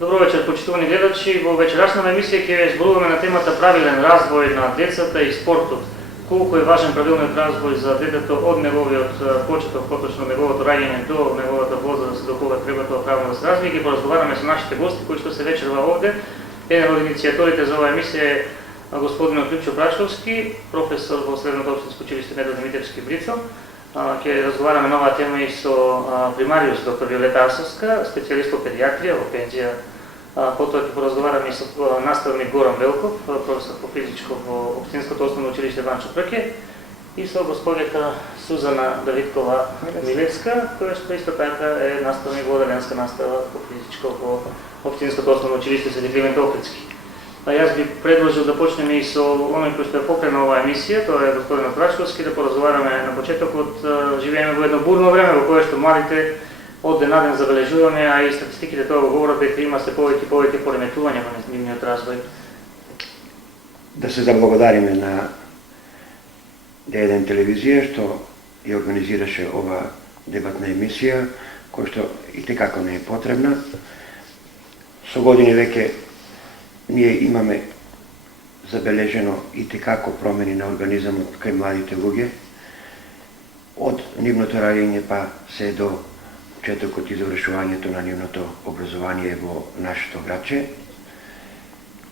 Добро вечер, почитувани гледачи. Во вечерашната емисија ќе зборуваме на темата правилен развој на децата и спортот. Колку е важен правилниот развој за детето од неговиот почеток, поточно неговото раѓање до неговата возраст, до кога треба тоа правилно да се развие. Ќе поразговараме со нашите гости кои што се вечерва овде. Еден од иницијаторите за оваа емисија е господин Климчо Брачковски, професор во Средното општинско училиште Недо Димитревски Брицо. Ќе разговараме на оваа тема и со примариус доктор Виолета Арсовска, специјалист по педиатрија во пензија. Потоа ќе поразговараме и со наставник Горан Велков, професор по физичко во Општинското основно училиште Ванчо Прке, и со господјата Сузана Давидкова Милевска, која што исто така е наставник во оделенска настава по физичко во Општинското основно училиште Свети Климент Охридски. Јас би предложил да почнеме и со оној кој што е покрена оваа емисија, тоа е господин Брачковски, да поразговараме на почетокот. Живееме во едно бурно време во кое што младите од ден на ден забележуваме, а и статистиките тоа го говорат дека има се повеќе и повеќе пореметувања во нивниот развој. Да се заблагодариме на Д1 телевизија што ја организираше ова дебатна емисија, која што и текако не е потребна. Со години веќе ние имаме забележено и текако промени на организамот кај младите луѓе, од нивното раѓање па се до почетокот и завршувањето на нивното образование во нашето градче.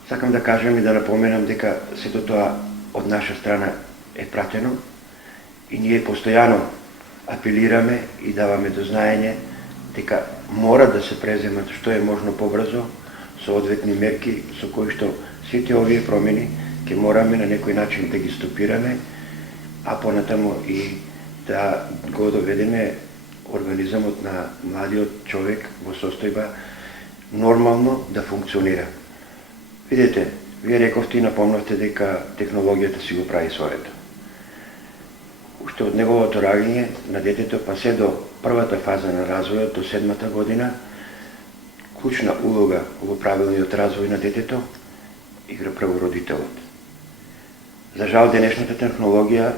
Сакам да кажам и да напоменам дека сето тоа од наша страна е пратено и ние постојано апелираме и даваме до знаење дека мора да се преземат што е можно побрзо соодветни мерки со кои што сите овие промени ќе мораме на некој начин да ги стопираме, а понатаму и да го доведеме организамот на младиот човек во состојба нормално да функционира. Видете, вие рековте и напомнавте дека технологијата си го прави своето. Уште од неговото раѓање на детето па се до првата фаза на развојот, до 7-та година, клучна улога во правилниот развој на детето игра прво родителот. За жал, денешната технологија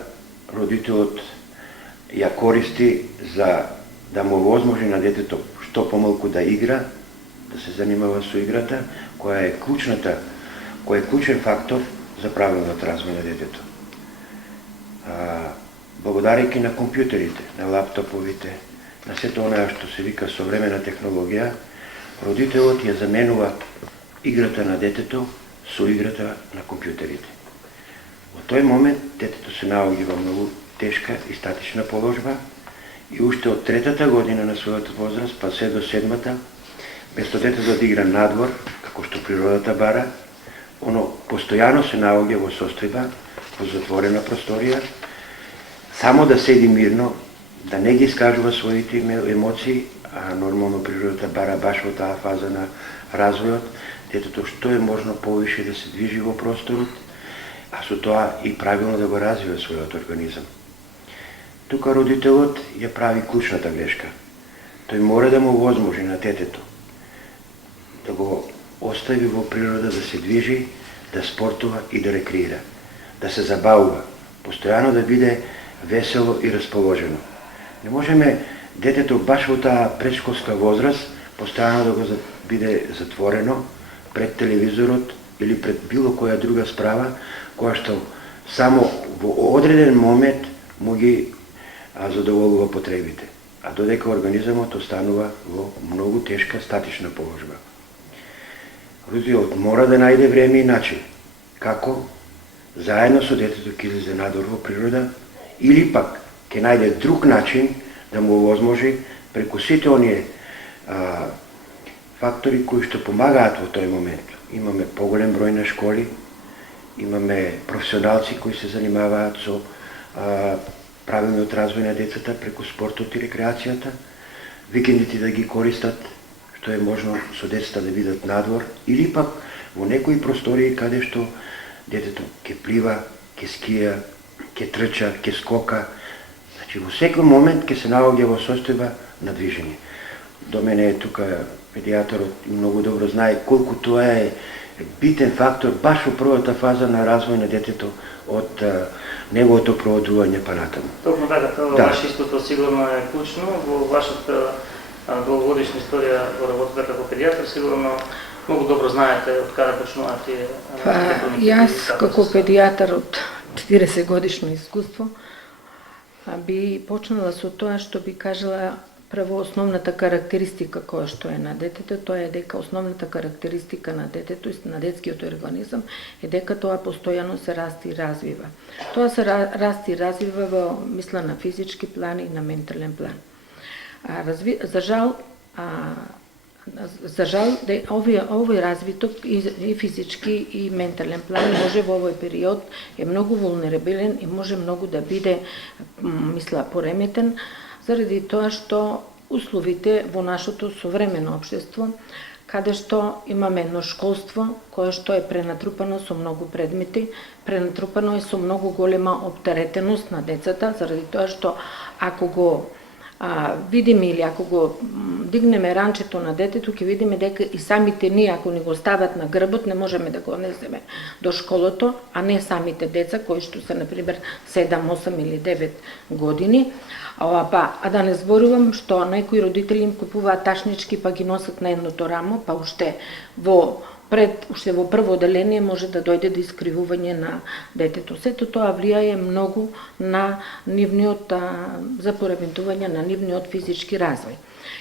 родителот ја користи за да му возможи на детето што помалку да игра, да се занимава со играта, која е клучен фактор за правилниот развој на детето. Благодарејќи на компјутерите, на лаптоповите, на сето онаа што се вика современа технологија, родителот ја заменува играта на детето со играта на компјутерите. Во тој момент детето се наоѓа во многу тешка и статична положба и уште од 3-та година на својата возраст па се до 7-та, место детето да игра надвор, како што природата бара, оно постојано се наоѓа во состојба, во затворена просторија, само да седи мирно, да не ги искажува своите емоции, а нормално природата бара баш во таа фаза на развојот, детето што е можно повише да се движи во просторот, а со тоа и правилно да го развива својот организам. Тука родителот ја прави клучната грешка. Тој мора да му возможи на детето да го остави во природа да се движи, да спортува и да рекреира, да се забавува, постојано да биде весело и расположено. Не можеме детето баш во таа предшколска возраст постојано да го биде затворено пред телевизорот или пред било која друга справа, која што само во одреден момент му ги задоволува потребите, а додека организамот останува во многу тешка статична положба. Родителот мора да најде време и начин како заедно со детето ќе излезе надвор во природа или пак ќе најде друг начин да му возможи преку сите оние фактори кои што помагаат во тој момент. Имаме поголем број на школи, имаме професионалци кои се занимаваат со правилниот развој на децата преку спортот и рекреацијата, викендите да ги користат, што е можно со децата да бидат надвор, или пак во некои простории каде што детето ќе плива, ќе скија, ќе трча, ќе скока. Значи, во секој момент ќе се наоѓа во состојба на движење. До мене е тука педијаторот и многу добро знае колку тоа е битен фактор баш во првата фаза на развој на детето од неговото проводување па натаму. Токму така, тоа ваше искуство сигурно е клучно во вашата долгогодишна историја во работата како педијатар, сигурно многу добро знаете од каде почнуваат тие Јас како педијатар од 40 годишно искуство би почнала со тоа што би кажала прво основната карактеристика која што е на детето, тоа е дека основната карактеристика на детето и на детскиот организам е дека тоа постојано се расти и развива. Тоа се расти и развива во мисла на физички план и на ментален план. За жал, овој развиток и физички и ментален план може во овој период е многу вулнерабилен и може многу да биде, мисла, пореметен, заради тоа што условите во нашето современо општество, каде што имаме едно школство кое што е пренатрупано со многу предмети, пренатрупано е со многу голема оптеретеност на децата, заради тоа што ако го видиме или ако го дигнеме ранчето на детето, ќе видиме дека и самите ние, ако ни го стават на грбот, не можеме да го несеме до школото, а не самите деца, кои што се, например, 7, 8 или 9 години. А да не зборувам што некои родители им купуваат ташнички па ги носат на едното рамо, па уште во прво оделение може да дојде до искривување на детето. Сето тоа влијае многу на нивниот за пореметување на нивниот физички развој.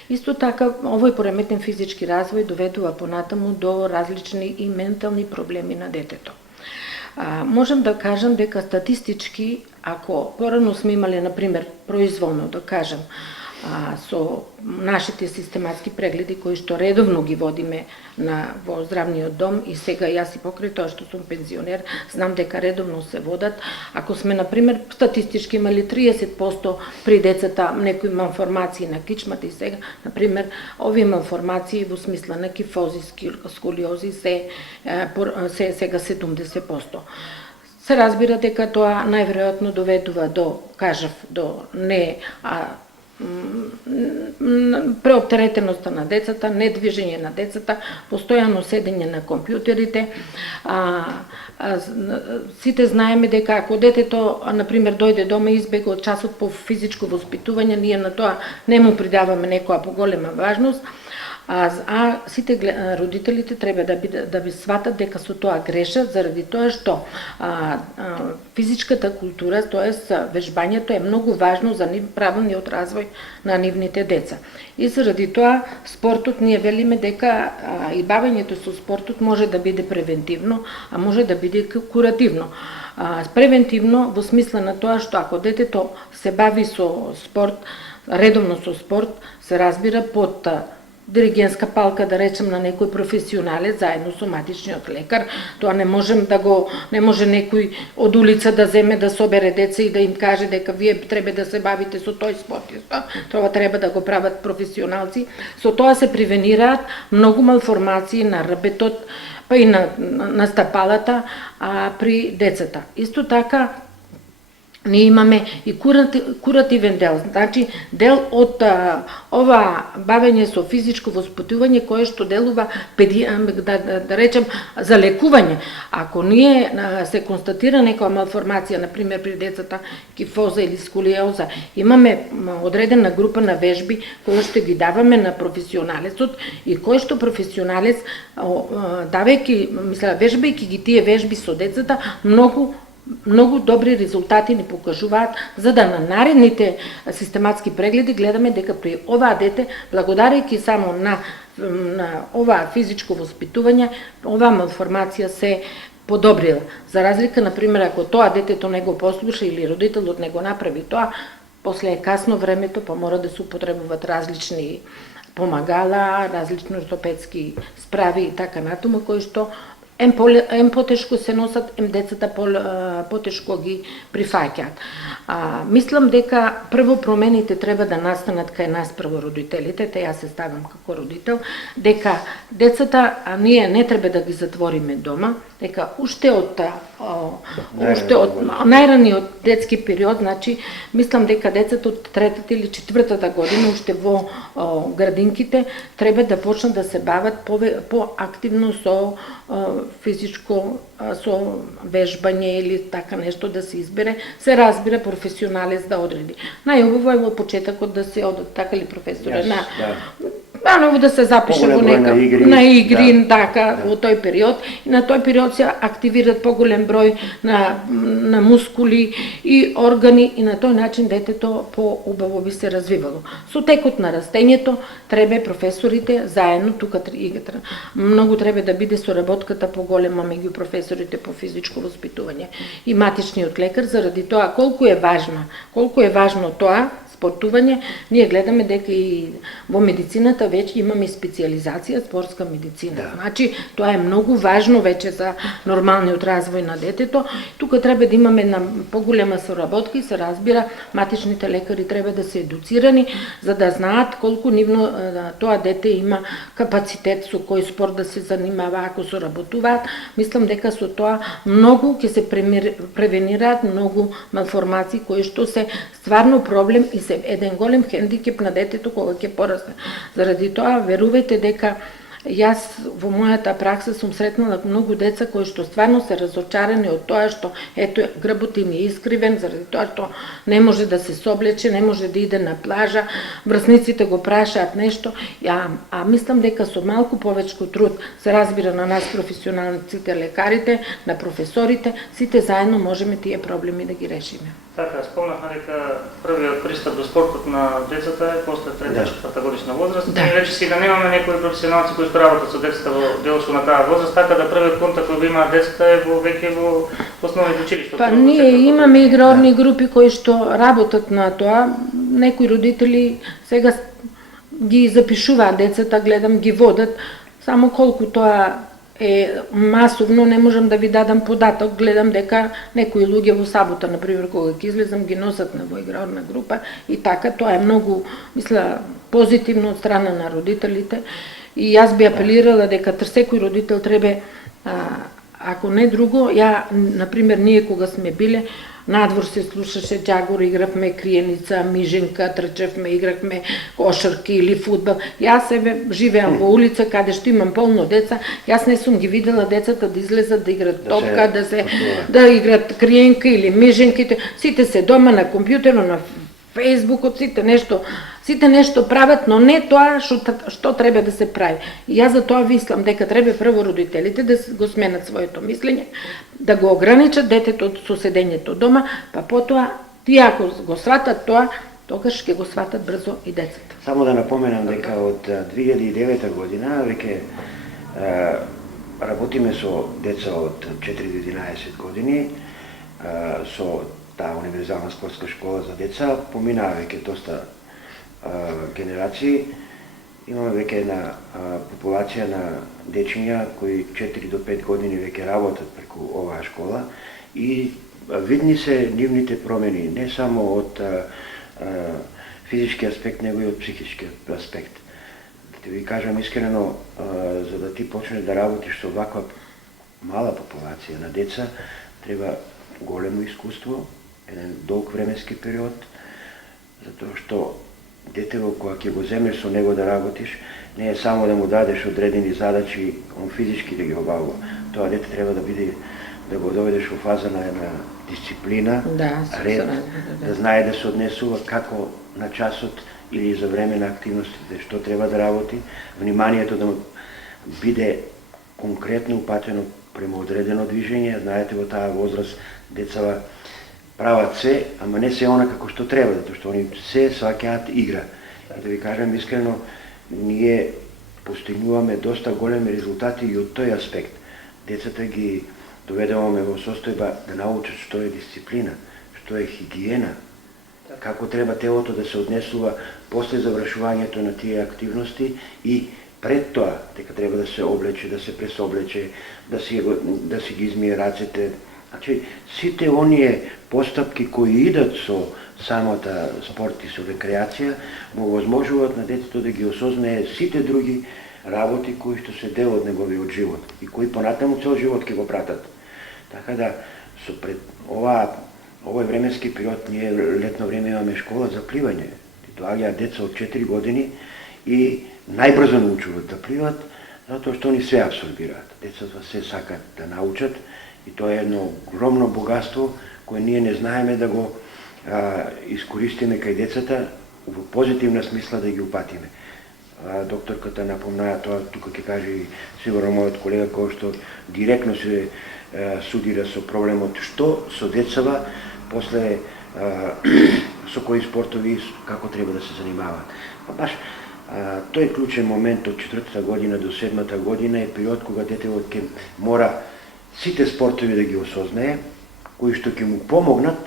Исто така, овој пореметен физички развој доведува понатаму до различни и ментални проблеми на детето. Можам да кажам дека статистички, ако порано сме имале, например, произволно да кажем, со нашите систематски прегледи кои што редовно ги водиме во здравниот дом и сега јас и покрај тоа што сум пензионер, знам дека редовно се водат. Ако сме, например, статистички имали 30% при децата некои малформации на кичмата и сега, например, овие малформации во смисла на кифози, сколиози се сега 70%. Се разбира дека тоа најверојатно доведува до, кажав, до не преоптеретеноста на децата, недвижење на децата, постојано седење на компјутерите. Сите знаеме дека ако детето, например, дојде дома и избега од часот по физичко воспитување, ние на тоа не му придаваме некоја поголема важност, сите родителите треба да би сватат дека со тоа грешат, заради тоа што физичката култура, тоест вежбањето е многу важно за правилниот развој на нивните деца. И заради тоа спортот, ние велиме дека и бавењето со спортот може да биде превентивно, а може да биде куративно. Превентивно во смисла на тоа што ако детето се бави со спорт, редовно со спорт, се разбира под диригентска палка, да речем, на некој професионалец, заедно со матичниот лекар. Тоа не може некој од улица да земе да собере деца и да им каже дека вие треба да се бавите со тој спорт. Тоа треба да го прават професионалци. Со тоа се превенираат многу малформации на рбетот, па и на стапалата при децата. Исто така, ние имаме и куративен дел, значи дел од ова бавење со физичко воспитување кое што делува, да речем, за лекување. Ако ние се констатира некоја малформација, например при децата кифоза или сколиоза, имаме одредена група на вежби кои што ги даваме на професионалецот и кој што професионалец, вежбајќи ги тие вежби со децата, многу добри резултати ни покажуваат, за да на наредните систематски прегледи гледаме дека при оваа дете, благодарејќи само на оваа физичко воспитување, оваа малформација се подобрила. За разлика, например, ако тоа детето не го послуша или родителот не го направи тоа, после е касно времето, па мора да се употребуваат различни помагала, различни ортопедски справи и така натаму, кои што ем потешко се носат, ем децата потешко ги прифаќаат. Мислам дека прво промените треба да настанат кај нас прво родителите, те јас се ставам како родител, дека децата ние не треба да ги затвориме дома, дека уште од уште од најраниот детски период, значи мислам дека децата од третата или четвртата година уште во градинките треба да почнат да се бават поактивно со физичко, со вежбање или така нешто да се избере, се разбира професионалец да одреди. Најубаво е во почетокот да се одат така ли професоре да се запише во нека на игри, така во тој период и на тој период се активираат поголем број на мускули и органи и на тој начин детето поубаво би се развивало. Со текот на растењето треба професорите заедно тука многу треба да биде соработката поголема меѓу професорите по физичко воспитување и матичниот лекар заради тоа колку е важно тоа спортување, ние гледаме дека и во медицината веќе имаме специализација спортска медицина. Значи, тоа е многу важно веќе за нормалниот развој на детето. Тука треба да имаме на поголема соработка и се разбира, матичните лекари треба да се едуцирани за да знаат колку нивно тоа дете има капацитет со кој спорт да се занимава ако соработуваат. Мислам дека со тоа многу ќе се превенираат многу малформации кои што се стварно проблем и се еден голем хендикеп на детето кога ќе порасне. Заради тоа, верувајте дека јас во мојата пракса сум сретнала многу деца кои што стварно се разочарани од тоа што ето грбот им е искривен заради тоа што не може да се соблече, не може да иде на плажа, врсниците го прашаат нешто, а мислам дека со малку повечко труд се разбира на нас професионалците, лекарите, на професорите, сите заедно можеме тие проблеми да ги решиме. Така, спомнахме дека првиот пристап до спортот на децата е после 3-4 годишна возраст. Ние вече сега немаме некои професионалци кои што работат со децата во делошко на таа возраст, така да првиот контакт кој го имаат децата е веќе во основните училишта. Па ние имаме игрорни групи кои што работат на тоа. Некои родители сега ги запишуваат децата, гледам ги водат, само колку тоа е масовно, не можам да ви дадам податок, гледам дека некои луѓе во сабота, например, кога ќе излезам, ги носат на во игрорна група и така, тоа е многу, мисля, позитивно од страна на родителите и јас би апелирала дека секој родител треба, ако не друго, например, ние кога сме биле, надвор се слушаше џагор, игравме криеница, миженка, трчевме, играхме кошарки или фудбал. Јас себе живеам во улица каде што имам полно деца, јас не сум ги видела децата да излезат да играат топка, да играат криенка или миженките. Сите се дома на компјутерот, на Фејсбукот, сите нешто прават, но не тоа што треба да се прави. И јас за тоа мислам дека треба прво родителите да го сменат своето мислење, да го ограничат детето со седењето дома, па потоа тие ако го сватат тоа, тогаш ќе го сватат брзо и децата. Само да напоменам дека од 2009 година веќе работиме со деца од 4 до 11 години со таа универзална спортска школа за деца. Поминаа веќе доста генерации. Имаме веќе една популација на дечиња кои 4 до 5 години веќе работат преку оваа школа и видни се нивните промени, не само од физички аспект, него и од психички аспект. Да ви кажам искрено, за да ти почнеш да работиш со ваква мала популација на деца, треба големо искуство, еден долг временски период, затоа што детево кога ќе го земеш со него да работиш, не е само да му дадеш одредени задачи, он физички да ги обавува. Тоа дете треба да биде, да го доведеш во фаза на една дисциплина, ред, да знае да се однесува како на часот или за време на активностите, што треба да работи, вниманието да му биде конкретно упатено према одредено движење. Знаете, во таа возраст децава прават се, ама не се она како што треба, затоа што они се сваќаат игра. И да ви кажам искрено, ние постигнуваме доста големи резултати и од тој аспект. Децата ги доведуваме во состојба да научат што е дисциплина, што е хигиена, како треба телото да се однесува после завршувањето на тие активности и пред тоа, дека треба да се облече, да се пресоблече, да си ги измие рацете. Значи, сите оние постапки кои идат со самата спорт и со рекреација, му возможуваат на детето да ги осознае сите други работи кои што се дел од неговиот живот и кои понатаму цел живот ќе го пратат. Така да, овој временски период, ние летно време имаме школа за пливање. Доаѓаат деца од 4 години и најбрзо научуваат да пливат, затоа што они се абсорбираат. Децата се сакат да научат и тоа е едно огромно богатство кое ние не знаеме да го искористиме кај децата во позитивна смисла да ги упатиме. Докторката напомна тоа, тука ќе каже и сигурно мојот колега кој што директно се судира со проблемот што со децава после со кои спортови како треба да се занимаваат. Па баш тој клучен момент од 4-та година до 7-та година е период кога детето ќе мора сите спортови да ги осознае, кои што ќе му помогнат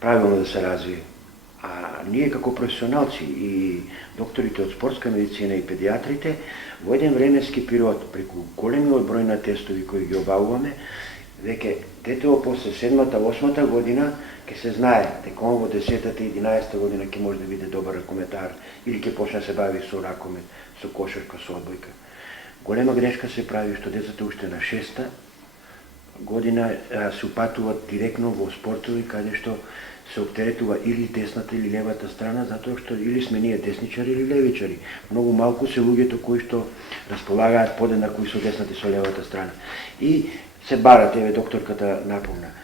правилно да се развие. А ние како професионалци и докторите од спортска медицина и педиатрите во еден временски период преку големиот број на тестови кои ги обавуваме, веќе детето после 7-та, 8-та година ќе се знае дека он во 10-та и 11-та година ќе може да биде добар ракометар или ќе почне да се бави со ракомет, со кошарка, со одбојка. Голема грешка се прави што децата уште на 6-та година се упатуваат директно во спортови каде што се оптеретува или десната или левата страна, затоа што или сме ние десничари или левичари. Многу малку се луѓето кои што располагаат подеднакво и со десната и со левата страна. И се барат, еве докторката напомна.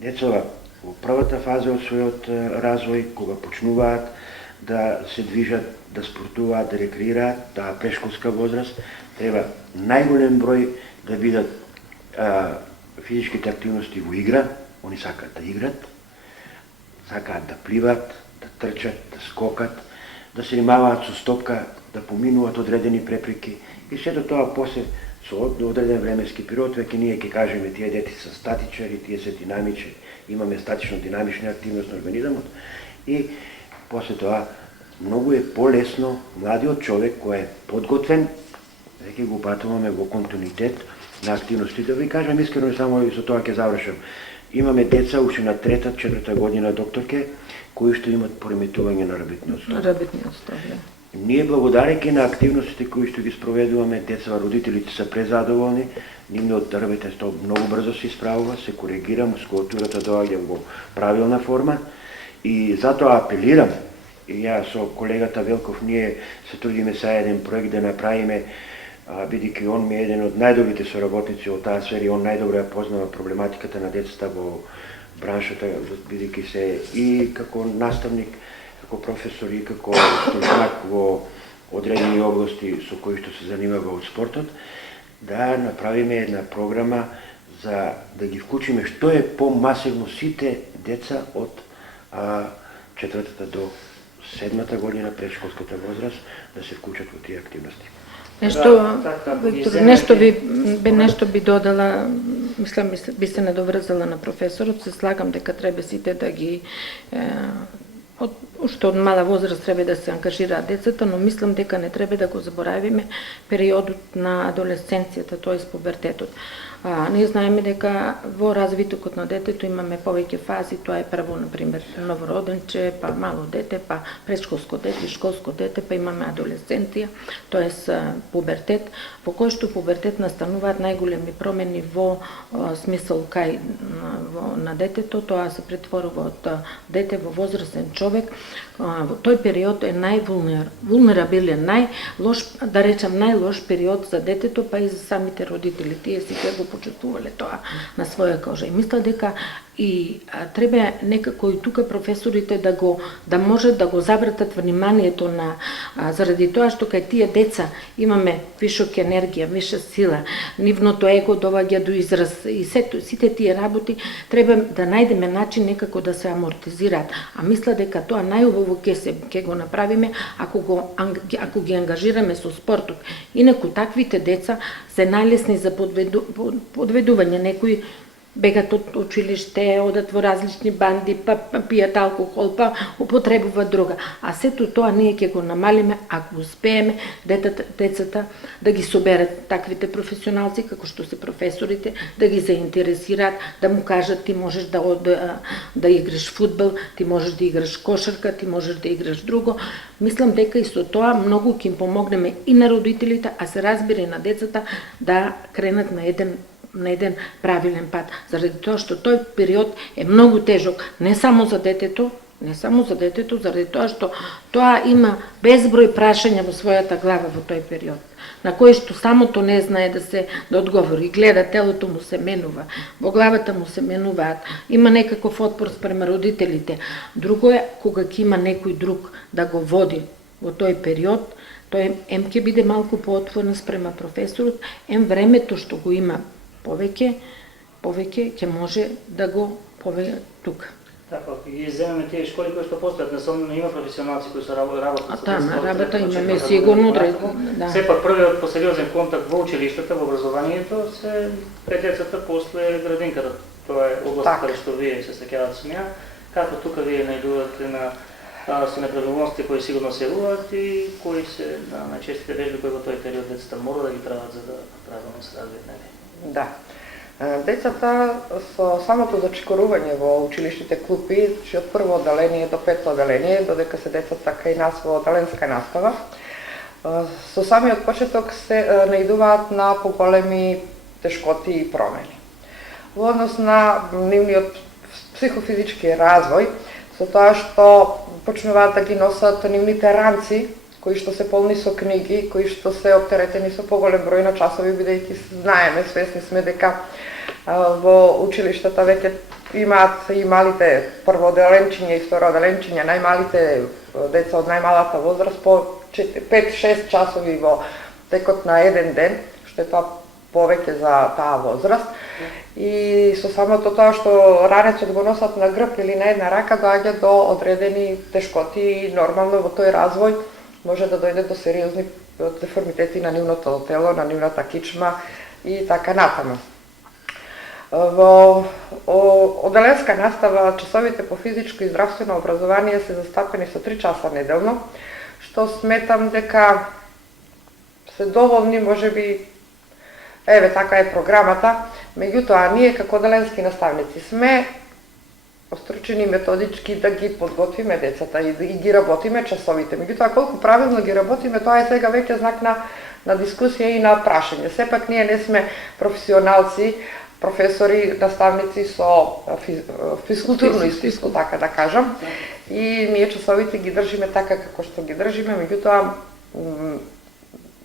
Децата во првата фаза од својот развој, кога почнуваат да се движат, да спортуваат, да рекреираат, таа прешколска возраст, треба најголем број да бидат физичките активности во игра, они сакаат да играт, сакаат да пливат, да трчат, да скокат, да се занимаваат со стопка, да поминуваат одредени препреки и сето тоа после со одреден временски период веќе ние ќе кажеме тие дети се статичари, тие се динамични, имаме статично-динамична активност на организмот и после тоа многу е полесно младиот човек кој е подготвен, веќе го патуваме во континуитет на активности. Да ви кажам искрено, само со тоа ќе завршам. Имаме деца уште на 3-та, 4-та година докторке кои што имат пореметување на рабитниот стол. Рабитниот стол, да. Ние благодарејќи на активностите кои што ги спроведуваме, деца, родителите се презадоволни, нивниот рабитен стол многу брзо се исправува, се коригира, мускулатурата доаѓа во правилна форма и затоа апелирам, и ја со колегата Велков ние се трудиме са еден проект да направиме, бидејќи он ми е еден од најдобрите соработници од таа сфера и он најдобро ја познава проблематиката на децата во браншата, бидејќи се и како наставник, како професор и како стручнак во одредени области со кои што се занимава од спортот, да направиме една програма за да ги вклучиме што е помасивно сите деца од 4-та до 7-та година предшколската возраст да се вклучат во тие активности. Виктор, нешто би додала, мислам би се надоврзала на професорот, се слагам дека треба сите да ги уште од мала возраст треба да се ангажираат децата, но мислам дека не треба да го заборавиме периодот на адолесценцијата, тоест пубертетот. Ние знаеме дека во развитокот на детето имаме повеќе фази, тоа е прво, например, новороденче, па мало дете, па предшколско дете, школско дете, па имаме адолесценција, тоест пубертет, во кој што пубертет настануваат најголеми промени во смисол кај на детето, тоа се претворува од дете во возрастен човек. Во тој период е највулнерабилен, најлош, да речам најлош период за детето, па и за самите родители. Тие си го почувствувале тоа на своја кожа. И мисля дека и треба некако и тука професорите да можат да го завратат вниманието на заради тоа што кај тие деца имаме вишок енергија, виша сила, нивното его доаѓа до израз и сите тие работи треба да најдеме начин некако да се амортизираат. А мисля дека тоа најубаво ќе го направиме ако ги ангажираме со спортот. Инаку таквите деца се најлесни за подведување. Некои бегат од училиште, одат во различни банди, па пијат алкохол, па употребуваат друга. А сето тоа ние ќе го намалиме ако успееме децата да ги соберат таквите професионалци, како што се професорите, да ги заинтересираат, да му кажат ти можеш да играш фудбал, ти можеш да играш кошарка, ти можеш да играш друго. Мислам дека и со тоа многу ќе им помогнеме и на родителите, а се разбира и на децата да кренат на еден на еден правилен пат, заради тоа што тој период е многу тежок, не само за детето, заради тоа што тоа има безброј прашања во својата глава во тој период, на кои што самото не знае да одговори, гледа, телото му се менува, во главата му се менуваат, има некаков отпор спрема родителите. Друго е кога ќе има некој друг да го води во тој период, тој ем ќе биде малку поотворен спрема професорот, ем времето што го има повеќе ќе може да го повеќе тука. Така, ги земеме тие школи кои што постојат, несомнено има професионалци кои се работат со деца. Работа имаме сигурно, да. Сепак првиот посериозен контакт во училиштата, во образованието се пред децата после градинката. Тоа е област каде што вие се сеќавате со неа. Како тука вие најдувате со неправилности кои сигурно се јавуваат и кои се најчестите вежби кои во тој период децата мора да ги прават за да правилно се развијат, нели? Да. Децата со самото зачекорување во училишните клупи, че од прво одделение до пето одделение, додека се децата кај нас во одделенска настава, со самиот почеток се наидуваат на поголеми тешкоти и промени. Во однос на нивниот психофизички развој, со тоа што почнуваат да ги носат нивните ранци, кои што се полни со книги, кои што се оптеретени со поголем број на часови, бидејќи знаеме, свесни сме дека во училиштата веќе имаат и малите првоодделенчиња и второодделенчиња, најмалите деца од најмалата возраст по 5-6 часови во текот на еден ден, што е тоа повеќе за таа возраст. И со самото тоа што ранецот го носат на грб или на една рака, доаѓа до одредени тешкоти и нормално во тој развој може да дојде до сериозни деформитети на нивното тело, на нивната кичма и така натаму. Во одделенска настава часовите по физичко и здравствено образование се застапени со 3 часа неделно, што сметам дека се доволни, можеби, така е програмата, меѓутоа ние како одделенски наставници сме остручени методички да ги подготвиме децата и да ги работиме часовите. Меѓутоа колку правилно ги работиме, тоа е сега веќе знак на дискусија и на прашање. Сепак ние не сме професионалци, професори, наставници со физкултурно искуство, така да кажам. И ние часовите ги држиме така како што ги држиме, меѓутоа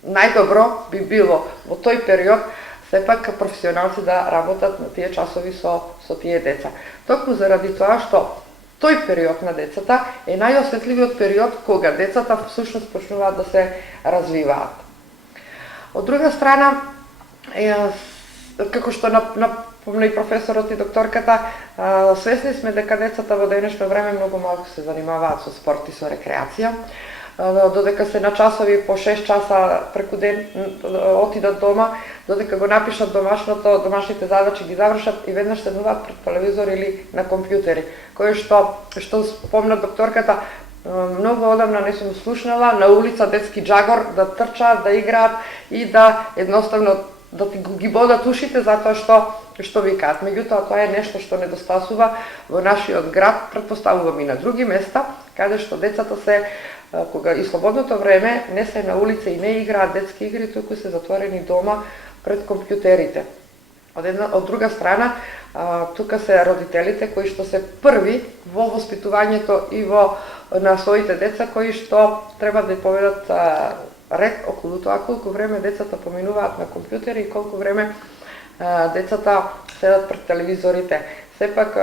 најдобро би било во тој период сепак професионалци да работат на тие часови со тие деца. Токму заради тоа што тој период на децата е најосетливиот период кога децата всушност почнуваат да се развиваат. Од друга страна, како што напомна и професорот и докторката, свесни сме дека децата во денешно време многу малку се занимаваат со спорт и со рекреација. Додека се на часови по 6 часа преку ден отидат дома, додека го напишат домашните задачи ги завршат и веднаш седнуваат пред телевизор или на компјутери, кој што спомна докторката, многу одамна не сум слушнала на улица детски джагор да трчаат, да играат и да едноставно да ги бодат ушите затоа што викаат. Меѓутоа тоа е нешто што недостасува во нашиот град, претпоставувам и на други места, каде што децата се кога и слободното време не се на улица и не играат детски игри, туку се затворени дома пред компјутерите. Од друга страна, тука се родителите кои што се први во воспитувањето и на своите деца, кои што треба да поведат ред околу тоа колку време децата поминуваат на компјутери и колку време децата седат пред телевизорите. Сепак,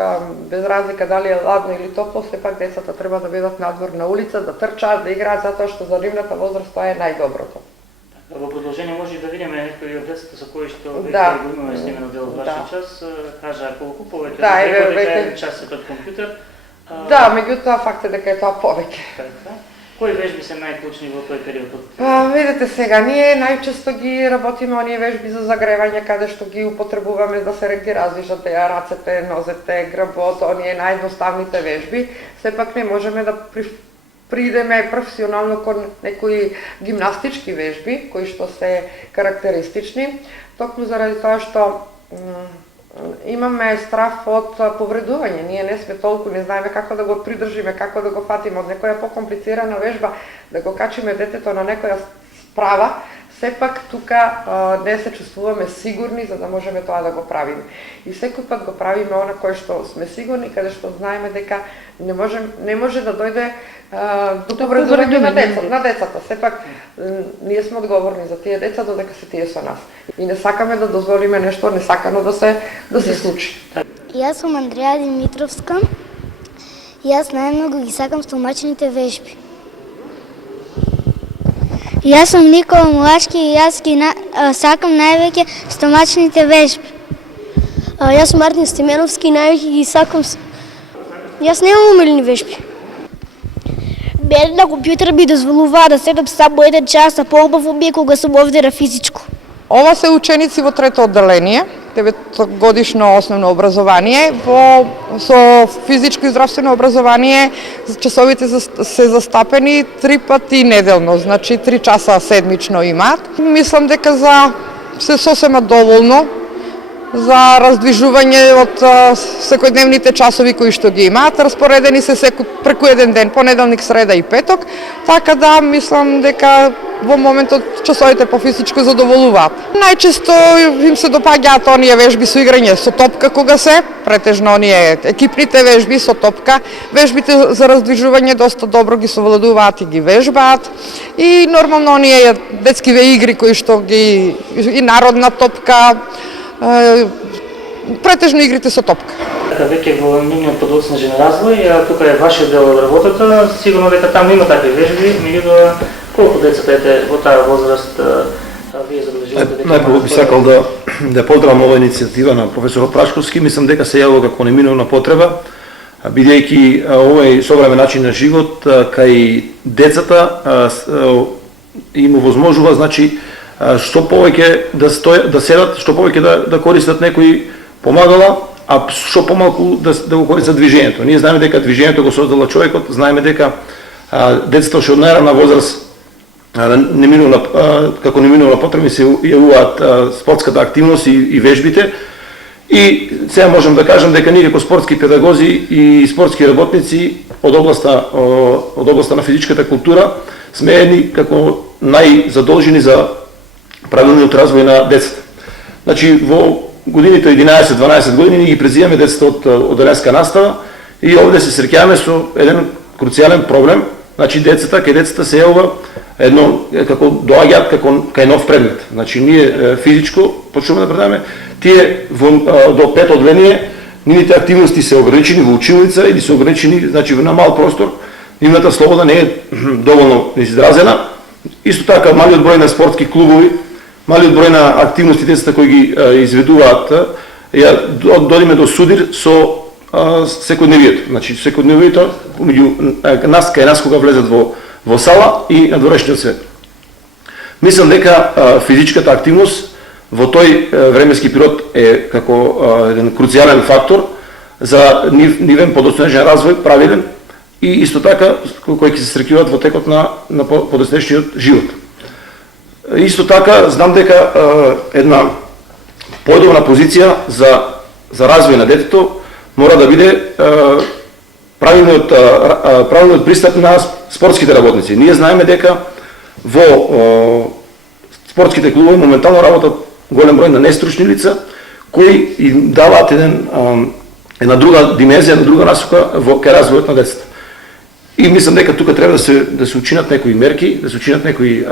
без разлика дали е ладно или топло, сепак децата треба да бидат надвор на улица, да трчаат, да играат, затоа што за нивната возраст тоа е најдоброто. Во продолжение може да видиме некои од децата со кои што веќе го имаме снимено дел од вашиот час, кажа колку повеќе, дека еден час се пред компјутер. Да, меѓутоа факт е дека е тоа повеќе. Кои вежби се најклучни во тој период? Видете сега, ние најчесто ги работиме оние вежби за загревање, каде што ги употребуваме да се ги раздвижат рацете, нозете, грбот, оние наједноставните вежби. Сепак не можеме да придеме професионално кон некои гимнастички вежби, кои што се карактеристични, токму заради тоа што имаме страф од повредување. Ние не сме толку, не знаеме како да го придржиме, како да го фатиме од некоја покомплицирана вежба, да го качиме детето на некоја справа, сепак тука не се чувствуваме сигурни за да можеме тоа да го правиме. И секој пат го правиме она кој што сме сигурни, каде што знаеме дека не може да дојде до повредување на децата. Сепак ние сме одговорни за тие деца додека се тие со нас. И не сакаме да дозволиме нешто несакано да се случи. Јас сум Андреја Димитровска. Јас најмногу ги сакам стомачните вежби. Јас сум Никола Мулачки и јас ги сакам највеќе стомачните вежби. Јас сум Мартин Стеменовски и највеќе ги сакам. Јас немам умелни вежби. Бење на компјутер би дозволуваа да седам само 1 час, а поубаво би е кога сум овде на физичко. Ова се ученици во трето одделение, 9-годишно основно образование. Со физичко и здравствено образование часовите се застапени 3 пати неделно, значи 3 часа седмично имаат. Мислам дека се сосема доволно за раздвижување од секојдневните часови кои што ги имаат, распоредени се преку еден ден, понеделник, среда и петок, така да мислам дека во моментот часовите по физичко задоволуваат. Најчесто им се допаѓаат оние вежби со играње со топка кога се, претежно оние екипните вежби со топка, вежбите за раздвижување доста добро ги совладуваат и ги вежбаат и нормално оние детскиве игри кои што ги и народна топка, претежно игрите со топка. Веќе во нивниот подоцнежен развој, а тука е вашиот дел од работата, сигурно дека таму има такви вежби, меѓутоа колку децата ете во таа возраст вие забележувате? Најпрво би сакал да поздравам ова иницијатива на професор Прашковски, мислам дека се јавува како неминовна потреба, бидејќи овој современ начин на живот кај децата им овозможува, значи, што повеќе да седат, што повеќе да користат некои помагала, а што помалку да го користат движењето. Ние знаеме дека движењето го создала човекот, знаеме дека децата што од најрана возраст како неминовна потреба се јавуваат спортската активност и вежбите. И сега можам да кажам дека ние како спортски педагози и спортски работници од областа на физичката култура сме едни како најзадолжени за правилниот развој на децата. Значи, во годините 11-12 години ние ги презиваме децата од одделенска настава и овде се среќаваме со еден круцијален проблем. Значи, кај децата се јавува едно, како доаѓаат кај нов предмет. Значи, ние физичко почнуваме да предаваме, тие до 5 одделение, нивните активности се ограничени во училница или се ограничени, значи, на мал простор, нивната слобода не е доволно изразена. Исто така, малиот број на спортски клубови, малиот број на активности децата кои ги изведуваат, додиме до судир со секојдневието. Значи, секојдневието кај нас кога влезат во сала и на дворешниот свет. Мислам дека физичката активност во тој временски период е како еден круцијален фактор за нивен подоцнежен развој, правилен, и исто така кои ќе се среќуваат во текот на подоцнежниот живот. Исто така знам дека една поедовна позиција за развој на детето мора да биде правилниот пристап на спортските работници. Ние знаеме дека во спортските клубови моментално работат голем број на нестручни лица кои им даваат една друга димензија, една друга насока кај развојот на децата. И мислам дека тука треба да се учинат некои мерки, да се учинат некои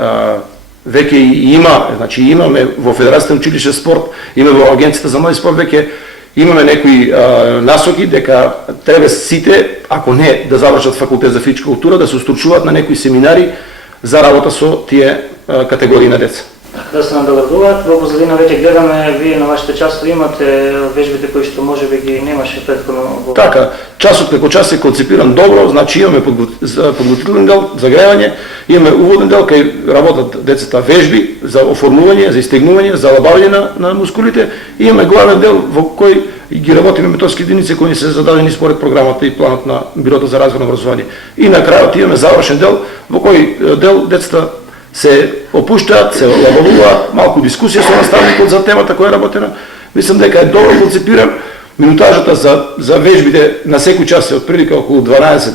веќе имаме во Федерацијата училиште спорт, имаме во Агенцијата за млади спорт, веќе имаме некои насоки дека треба сите, ако не да завршат факултет за физичка култура, да се устручуваат на некои семинари за работа со тие категории на деца. Да се надоверуваат, во позадина веќе гледаме, вие на вашите часови имате вежбите кои што можеби ги немаше претходно. Така, часот како час е концепиран добро, значи имаме подготвителен дел, загревање, имаме уводен дел кај работат децата вежби за оформување, за истегнување, за лабавање на мускулите, и имаме главен дел во кој ги работиме методски единици кои се зададени според програмата и планот на Бирото за развој на образование. И на крајот имаме завршен дел во кој дел децата се опуштаат, се лабавуваат, малку дискусија со наставникот за темата која е работена. Мислам дека е добро концепиран. Минутажата за вежбите на секој час е отприлика околу 12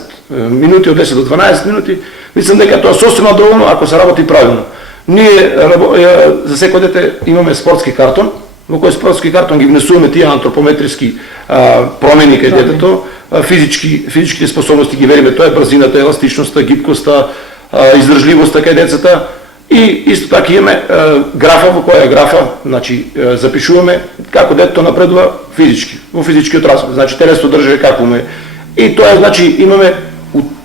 минути, од 10 до 12 минути. Мислам дека тоа сосема доволно ако се работи правилно. Ние за секој дете имаме спортски картон, во кој спортски картон ги внесуваме тие антропометриски промени кај детето, физичките способности ги вериме, тоа е брзината, еластичноста, гибкоста, издржливоста кај децата. И исто така имаме графа, во која графа, значи запишуваме како детето напредува физички, во физичкиот развој, значи телесно државе како му е. И тоа значи имаме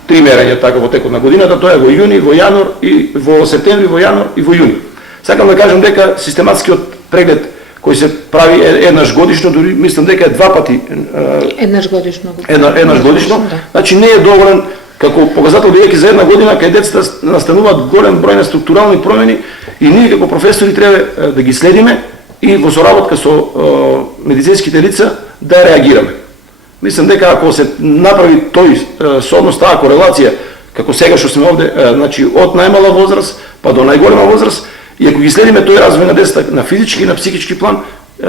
3 мерења така во текот на годината, тоа е во јуни, во јануар и во септември, во јануар и во јуни. Сакам да кажам дека систематскиот преглед кој се прави еднаш годишно, дури мислам дека е 2 пати Еднаш годишно. еднаш годишно, значи не е доволен како показател, бидејќи за една година кај децата настануваат голем број на структурални промени и ние како професори треба да ги следиме и во соработка со медицинските лица да реагираме. Мислам дека ако се направи тој сооднос, таа корелација, како сега што сме овде, значи од најмала возраст па до најголема возраст, и ако ги следиме тој развој на децата на физички и на психички план,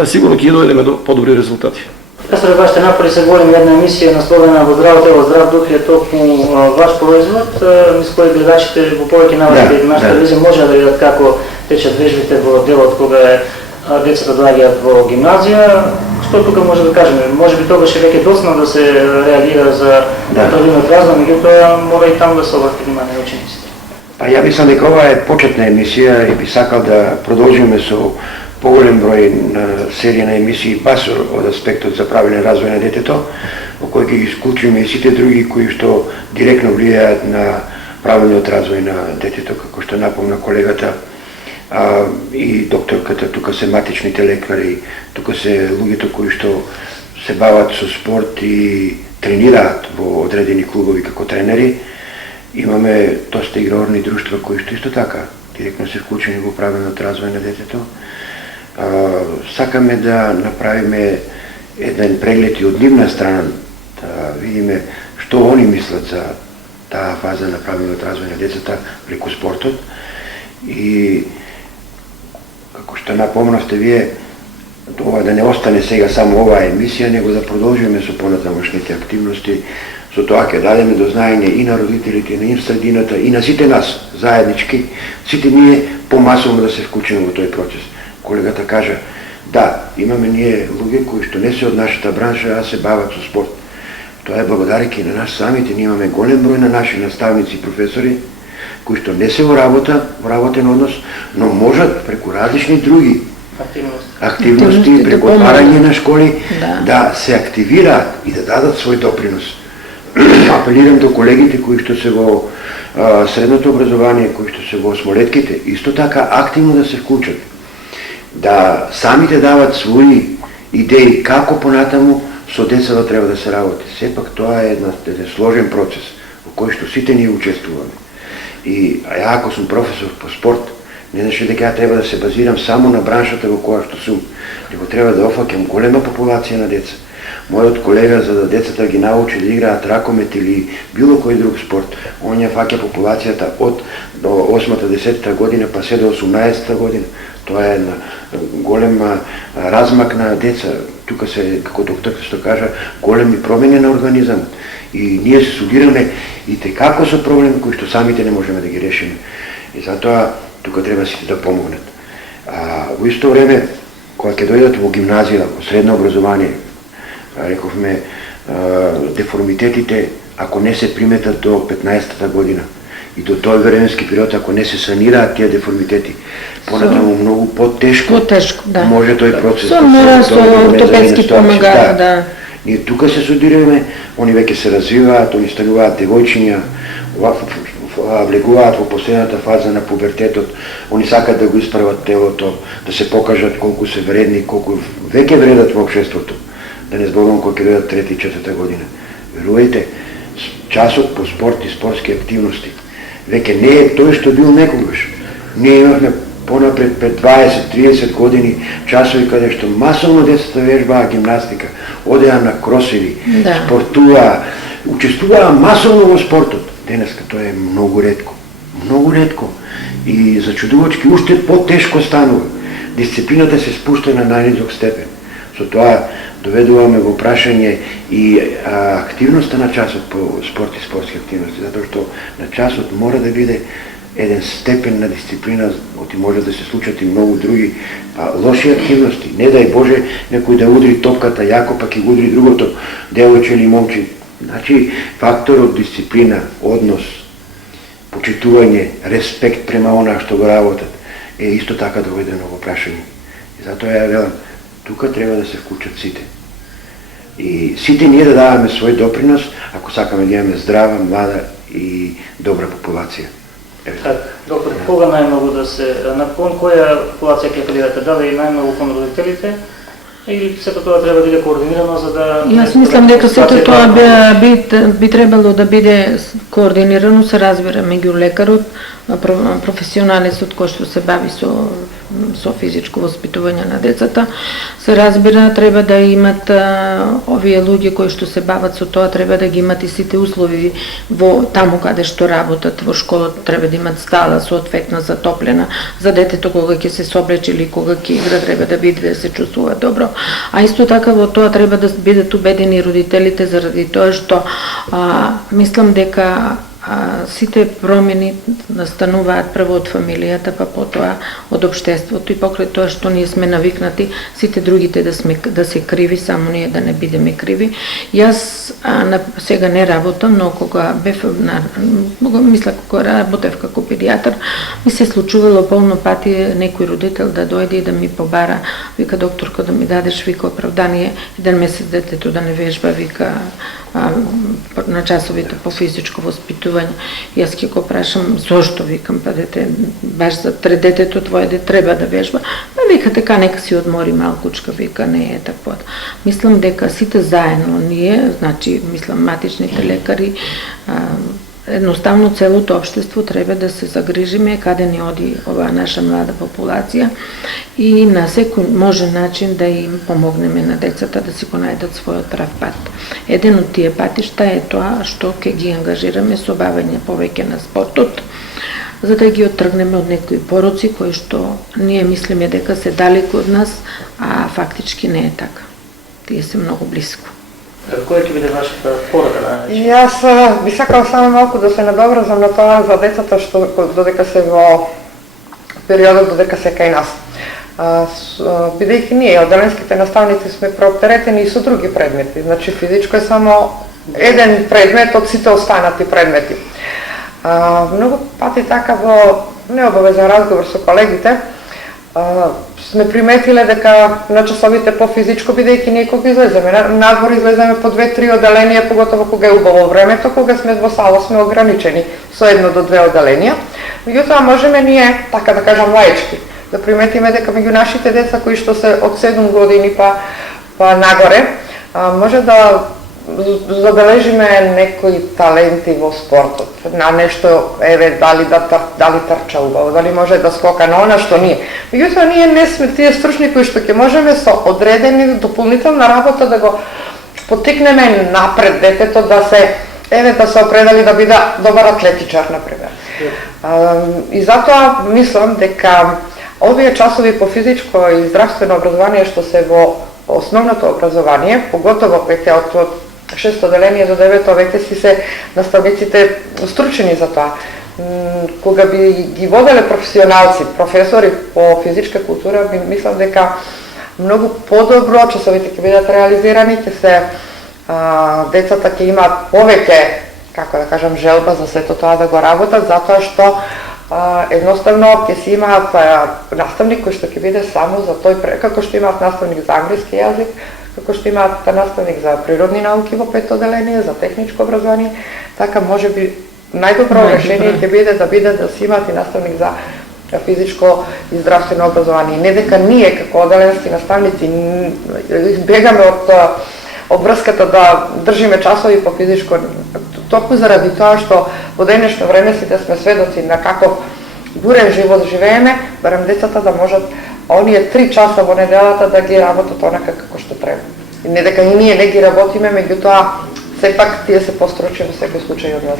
сигурно ќе дојдеме до подобри резултати. Професоре, вашите напори се водим една емисија насловена во здраво тело, здрав дух е токму ваш производ, низ кој гледачите во повеќе наврати на нашата телевизија може да видат како течат вежбите во делот кога децата доаѓаат во гимназија. Што тука може да кажеме? Може би тогаш е веќе доцна да се реагира за правилниот развој, меѓутоа мора и таму да се обрати внимание на учениците. Па ја мислам дека ова е почетна емисија и би сакал да продолжиме со поголем број на серија на емисии баш од аспектот за правилен развој на детето, во кој ќе ги исклучиме и сите други кои што директно влијаат на правилниот развој на детето, како што напомна колегата и докторката, тука се матичните лекари, тука се луѓето кои што се бават со спорт и тренираат во одредени клубови како тренери. Имаме доста игрорни друштва кои што исто така директно се вклучени во правилниот развој на детето. Сакаме да направиме еден преглед и од нивна страна, да видиме што они мислат за таа фаза на правилниот развој на децата преку спортот. И како што напомнавте вие, ова да не остане сега само оваа емисија, него да продолжиме со понатамошните активности. Со тоа ќе дадеме до знаење и на родителите, и на средината, и на сите нас, заеднички, сите ние помасовно да се вклучиме во тој процес. Колегата кажа, да, имаме ние луѓе кои што не се од нашата бранша, а се бават со спорт. Тоа е благодареки на нас самите, ние имаме голем број на наши наставници и професори, кои што не се во работен однос, но можат преку различни други активности, преку отварање на школи, да се активираат и да дадат свој допринос. Апелирам до колегите кои што се во средното образование, кои што се во осмолетките, исто така активно да се вклучат, да самите дават своји идеи како понатаму со децата треба да се работи. Сепак тоа е еден сложен процес во кој што сите ние учествуваме. И ја ако сум професор по спорт, не значи дека ја треба да се базирам само на браншата во која што сум, него треба да офаќам голема популација на деца. Мојот колега, за да децата ги научи да играат ракомет или било кој друг спорт, он ја фаќа популацијата од до 8-10 година па се до 18 година. Тоа е една голема размак на деца. Тука се, како докторка што кажа, големи промени на организамот. И ние се судираме и како со проблеми кои што самите не можеме да ги решиме. И затоа тука треба сите да помогнат. Во исто време, кога ќе дојдат во гимназија, во средно образование, рековме, деформитетите, ако не се приметат до 15-та година и до тој временски период, ако не се санираат тие деформитети, понатаму многу потешко може тој процес. Со мора со ортопедски помага, да. Ние тука се судираме, они веќе се развиваат, они стануваат девојчиња, влегуваат во последната фаза на пубертетот, они сакат да го исправат телото, да се покажат колку се вредни, колку веќе вредат во општеството. Да не зборувам кога ќе дојдат 3 и 4 година. Верувајте, часот по спорт и спортски активности веќе не е тој што бил некогаш. Ние имавме понапред пред 20-30 години часови каде што масовно децата вежбаа гимнастика, одеа на кросеви, спортуваа, учествуваа масовно во спортот. Денеска тоа е многу ретко. Многу ретко. И зачудувачки уште потешко станува. Дисциплината се спушта на најнизок степен. Со тоа доведуваме во прашање и активноста на часот по спорт и спортски активности, затоа што на часот мора да биде еден степен на дисциплина, оти може да се случат и многу други лоши активности. Не дай Боже некој да удри топката јако, пак и удри другото девојче или момче. Значи, факторот дисциплина, однос, почитување, респект према она што го работат, е исто така доведено во прашање. И затоа ја велам, тука треба да се вклучат сите. И сите ние да даваме свој допринос, ако сакаме да имаме здрава, млада и добра популација. Так, доктор, кога најмногу да се, на која популација ќе апелирате? Дали најмногу кон родителите или сето тоа треба да биде координирано за да... Јас мислам дека сето тоа би требало да биде координирано, се разбира, меѓу лекарот, професионалистот кој што се бави со физичко воспитување на децата, се разбира, треба да имат овие луѓе кои што се бават со тоа, треба да ги имат и сите услови во таму каде што работат, во школата треба да имат стала, соодветна, затоплена, за детето кога ќе се соблече или кога ќе игра, треба да биде да се чувствува добро. А исто така во тоа треба да бидат убедени родителите заради тоа што мислам дека сите промени настануваат прво од фамилијата, па потоа од општеството и покрај тоа што ние сме навикнати сите другите да се криви, само ние да не бидеме криви. Јас сега не работам, но кога бев кога работев како педијатар, ми се случувало полно пати некој родител да дојде и да ми побара, вика докторка да ми дадеш вика оправдание, еден месец детето да не вежба, вика на часовите по физичко воспитување. Јас ќе го прашам зошто, викам, па дете, баш за детето твое треба да вежба. Па вика така нека си одмори малкучка, вика не е такво. Мислам дека сите заедно ние, значи мислам матичните лекари, едноставно целото општество треба да се загрижиме каде ни оди оваа наша млада популација и на секој можен начин да им помогнеме на децата да си го најдат својот прав пат. Еден од тие патишта е тоа што ќе ги ангажираме со бавење повеќе на спортот, за да ги оттргнеме од некои пороци кои што ние мислиме дека се далеку од нас, а фактички не е така. Тие се многу близко. Која ќе биде вашата порака? Јас би сакала само малку да се надобразам на тоа за децата што додека се во периодот додека се кај нас. Бидејќи ние, одделенските наставници, сме преоптеретени и со други предмети. Значи физичко е само еден предмет од сите останати предмети. Многу пати така во необавезен разговор со колегите сме приметиле дека на часовите по физичко, бидејќи ние кога излеземе надвор, излеземе по 2-3 одделенија, поготово кога е убаво времето, кога сме во сала сме ограничени со 1 до 2 одделенија. Меѓутоа можеме ние, така да кажам лаички, да приметиме дека меѓу нашите деца кои што се од 7 години па нагоре, може да забележиме некои таленти во спортот, на нешто, еве, дали трча убаво, дали може да скока на она што ние. Меѓутоа, ние не сме тие стручни кои што ќе можеме со одредени дополнителна работа да го потикнеме напред детето да се определи да биде добар атлетичар, например. И затоа мислам дека овие часови по физичко и здравствено образование што се во основното образование, поготово веќе од 6 одделение до 9 веќе си се наставниците стручени за тоа. Кога би ги воделе професионалци, професори по физичка култура, би мислам дека многу подобро часовите ќе бидат реализирани, ќе се децата ќе имаат повеќе, како да кажам, желба за сето тоа да го работат, затоа што едноставно ќе си имаат наставник кој што ќе биде само за тој, како што имаат наставник за англиски јазик, како што имаат наставник за природни науки во 5 одделение, за техничко образование, така може би најдобро решение ќе биде да си имаат и наставник за физичко и здравствено образование. Не дека ние како одделенски наставници избегаме од врската да држиме часови по физичко, токму заради тоа што во денешно време сите сме сведоци на каков бурен живот живееме, барем децата да можат оние 3 часа во неделата да ги работат онака како што треба. И не дека и ние не ги работиме, меѓутоа сепак тие се постручи во секој случај од нас.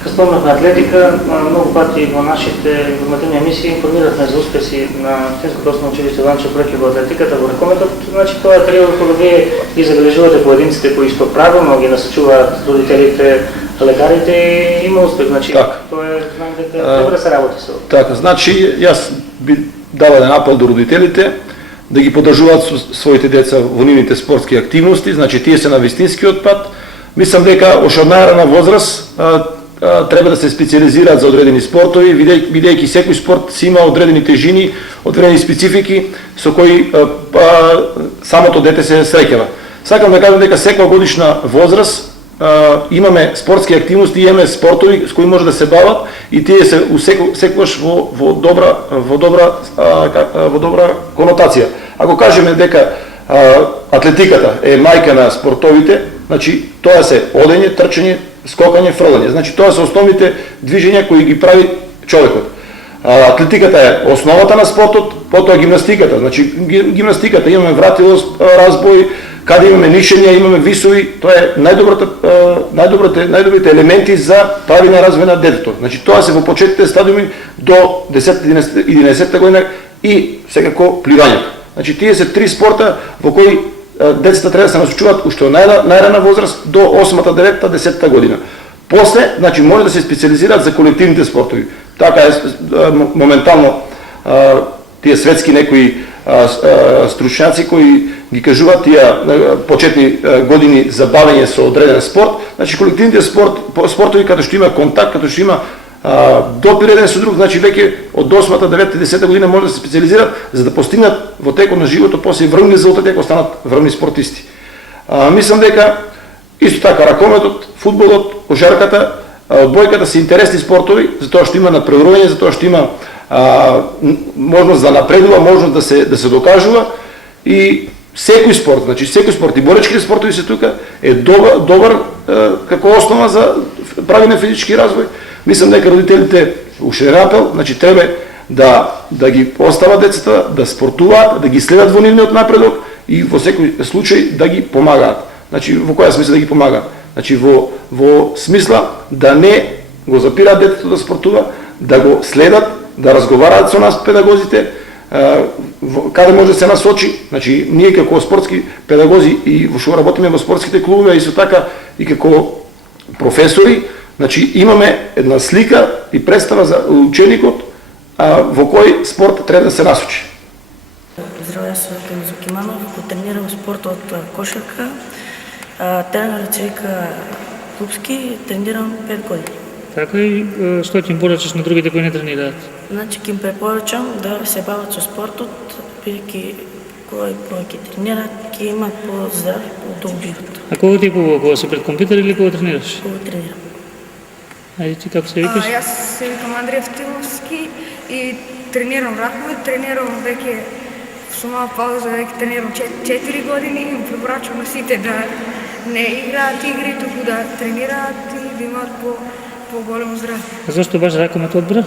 Ако спомнавме атлетика, многу пати во нашите информативни емисии информиравме за успеси на Финското основно училиште Ванчо Бреке во атлетиката, во рекометот. Значи тоа е период кога вие ги забележувате поединците кои што правилно ги насочуваат родителите лекарите има успех, значи Така. тоа е знам дека треба да се работи со. Така, значи јас би дал еден апел до родителите да ги поддржуваат своите деца во нивните спортски активности, значи тие се на вистинскиот пат. Мислам дека още од најрана возраст треба да се специализираат за одредени спортови, бидејќи секој спорт си има одредени тежини, одредени специфики со кои самото дете се среќава. Сакам да кажам дека секоја годишна возраст имаме спортски активности, имаме спортови с кои може да се бават и тие се секогаш во добра конотација. Ако кажеме дека атлетиката е мајка на спортовите, значи тоа се одење, трчање, скокање, фрлање. Значи тоа се основните движења кои ги прави човекот. Атлетиката е основата на спортот, потоа гимнастиката. Значи гимнастиката имаме вратилост, разбој, каде имаме нишења, имаме висови, тоа е најдобрите елементи за правилен развој на детето. Значи тоа се во почетните стадиуми до 10-11 година и секако пливањето. Значи тие се три спорта во кои децата треба да се насочуваат уште од најрана возраст до 8-та, 9-та, 10-та година. После, значи може да се специализираат за колективните спортови. Така е моментално тие светски некои стручњаци кои ги кажуваат тие почетни години за бавење со одреден спорт, значи колективните спортови каде што има контакт, каде што има допир еден со друг, значи веќе од 8-та, 9-та, 10-та година може да се специализираат за да постигнат во текот на животот после врвни резултати ако станат врвни спортисти. Мислам дека исто така ракометот, фудбалот, кошарката, одбојката се интересни спортови, затоа што има напредување, затоа што има можност да напредува, можност да се докажува и секој спорт, значи секој спорт и боречките спортови се тука е добар како основа за правилен физички развој. Мислам дека родителите уште еден апел, значи треба да ги остават децата, да спортуваат, да ги следат во нивниот напредок и во секој случај да ги помагаат. Значи во која смисла да ги помагаат? Значи во смисла да не го запираат детето да спортува, да го следат, да разговараат со нас педагозите, каде може да се насочи. Значи ние како спортски педагози и во што работиме во спортските клубови, а исто така и како професори, значи имаме една слика и представа за ученикот во кој спорт треба да се насочи. Здраво, јас сум Камизо Киманов, го тренирам спорт од кошарка. Тренерот се вика клубски, тренирам 5 години. Така и што ќе им порачаш на другите кои не тренираат? Значи ќе им препорачам да се бават со спортот, бидејќи кои ќе тренираат, ќе имат по-здрав и по-долг живот. А кога ти е побаво, кога си пред компјутер или кога тренираш? Кога тренирам. Ајде ти како се викаш? Јас се викам Андреј Втиловски и тренирам ракмет, тренирам веќе со мала пауза, веќе тренирам 4 години и препорачувам на сите да не играат игри, туку да тренираат и да имаат по-големо здраве. А зашто баш ракомет одбра?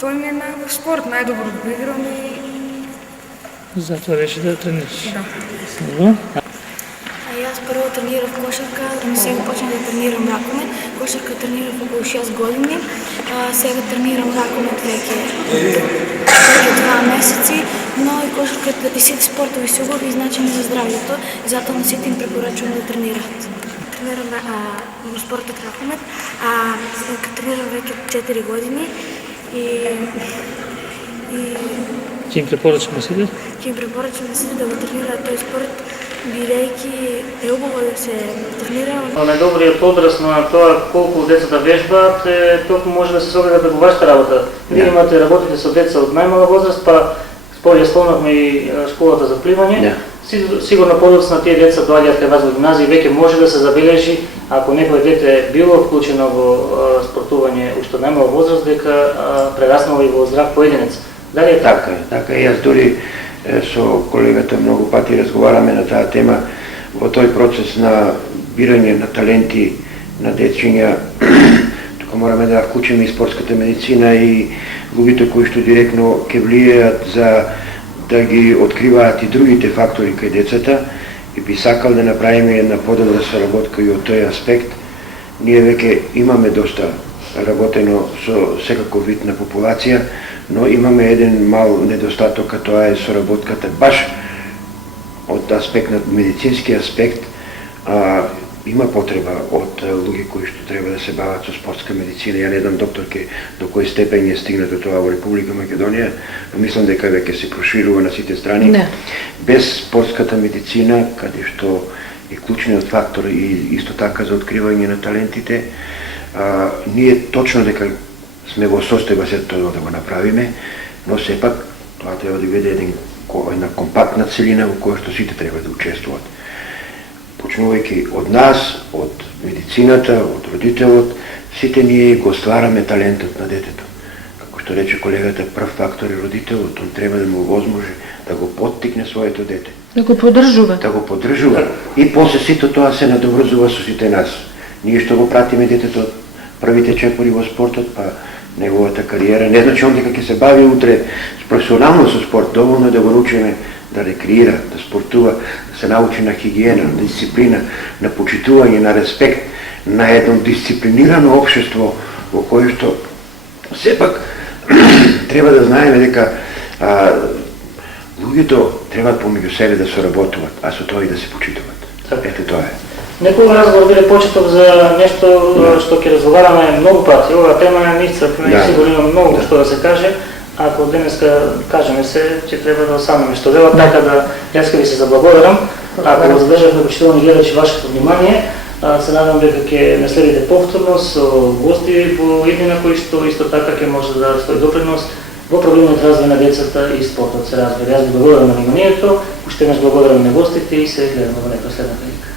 Тој ми е најдобар спорт, најдобро го играм и... Затоа реши да тренираш? Да. Добро. Јас прво тренирав кошарка, сега почнав да тренирам ракомет. Кошарка тренирав околу 6 години, сега тренирам ракомет веќе 2 месеци, но и кошарката и сите спортови се убави и значени за здравјето, затоа на сите им препорачувам да тренираат. Тренирам во спортот ракомет, тренирам веќе 4 години и Ќе им препорачам на сите? Ќе им препорачам на сите да го тренираат тој спорт, бидејќи е убаво да се тренира. Најдобриот одраз на тоа колку децата вежбаат е токму може да се согледа како вашата работа. Вие имате работите со деца од најмала возраст, па според спомнавме и школата за пливање. Сигурно подоцна тие деца доаѓаат кај вас во гимназија, веќе може да се забележи ако некој дете било вклучено во спортување уште од најмала возраст, дека прераснало и во здрав поединец. Дали е така? Така е. Јас дури со колегата многу пати разговараме на таа тема во тој процес на бирање на таленти на дечиња. Тука мораме да вклучиме и спортската медицина и луѓето кои што директно ќе влијаат за да ги откриваат и другите фактори кај децата и би сакал да направиме една подобра соработка и од тој аспект. Ние веќе имаме доста работено со секаков вид на популација, но имаме еден мал недостаток, а тоа е соработката баш од аспект на медицински аспект. има потреба од луѓе кои што треба да се бават со спортска медицина. Ја не знам, докторке, до кој степен е стигнато тоа во Република Македонија, но мислам дека веќе се проширува на сите страни. Не. Без спортската медицина, каде што е клучниот фактор и исто така за откривање на талентите, ние точно дека сме во состојба се тоа да го направиме, но сепак тоа треба да биде една компактна целина во која што сите треба да учествуваат. Почнувајќи од нас, од медицината, од родителот, сите ние го ствараме талентот на детето. Како што рече колегата, прв фактор е родителот, он треба да му возможи да го поттикне своето дете. Да го поддржува. Да го поддржува. И после сито тоа се надоврзува со сите нас. Ние што го пратиме детето од првите чепори во спортот, па неговата кариера, не значи он дека ќе се бави утре професионално со спорт, доволно е да го научиме да рекреира, да спортува, да се научи на хигиена, на дисциплина, на почитување, на респект, на едно дисциплинирано општество во кое што сепак треба да знаеме дека луѓето треба помеѓу себе да соработуваат, а со тоа и да се почитуваат. Ето тоа е. Некој разговор биде почеток за нешто што ќе разговараме многу пати. Оваа тема е неисцрпна и сигурно има многу што да се каже. Ако денеска кажеме се, ќе треба да останеме што дела, така да јас ви се заблагодарам. Ако го задржавме, почитувани гледачи, вашето внимание, се надам дека ќе ме следите повторно со гости во иднина кои што исто така ќе може да стои допринос во проблемот развој на децата и спортот се разбира. Јас ви благодарам на вниманието, уште еднаш благодарам на гостите и се гледаме во некоја следна прилика.